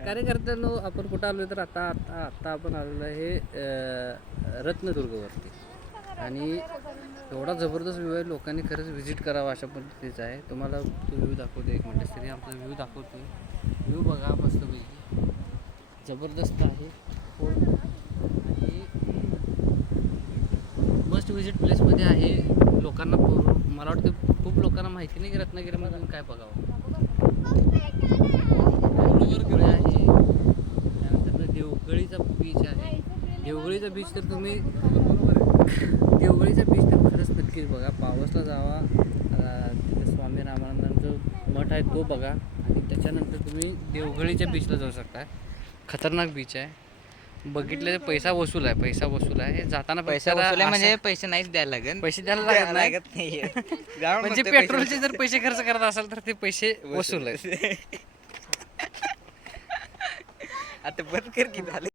तर कार्यकर्त्यांनो आपण कुठं आलो तर आता आपण आलेलो आहे रत्नदुर्गवरती आणि एवढा जबरदस्त व्ह्यू आहे. लोकांनी खरंच व्हिजिट करावा अशा पद्धतीचा आहे. तुम्हाला तो व्ह्यू दाखवतो एक मिनिट तरी आमचा व्ह्यू दाखवतो. व्ह्यू बघा मस्तपैकी जबरदस्त आहे आणि मस्ट विजिट प्लेसमध्ये आहे. लोकांना मला वाटतं खूप लोकांना माहिती नाही की रत्नागिरीमध्ये काय बघावं. आहे त्यानंतर देवगळीचा बीच आहे. देवगळीचा बीच तर तुम्ही देवगळीचा बीच तर खरंच नक्कीच बघा. पावसला जावा, तिथे स्वामी रामानंदांचं मठ आहे तो बघा आणि त्याच्यानंतर तुम्ही देवगळीच्या बीचला जाऊ शकता. खतरनाक बीच आहे. बघितले पैसा वसूल आहे. जाताना पैसा वसूल आहे म्हणजे पैसे नाहीच द्यायला लागेल. पैसे द्यायला लागत नाही म्हणजे पेट्रोलचे जर पैसे खर्च करत असाल तर ते पैसे वसूल आहेत. आता बंद कर की झाले.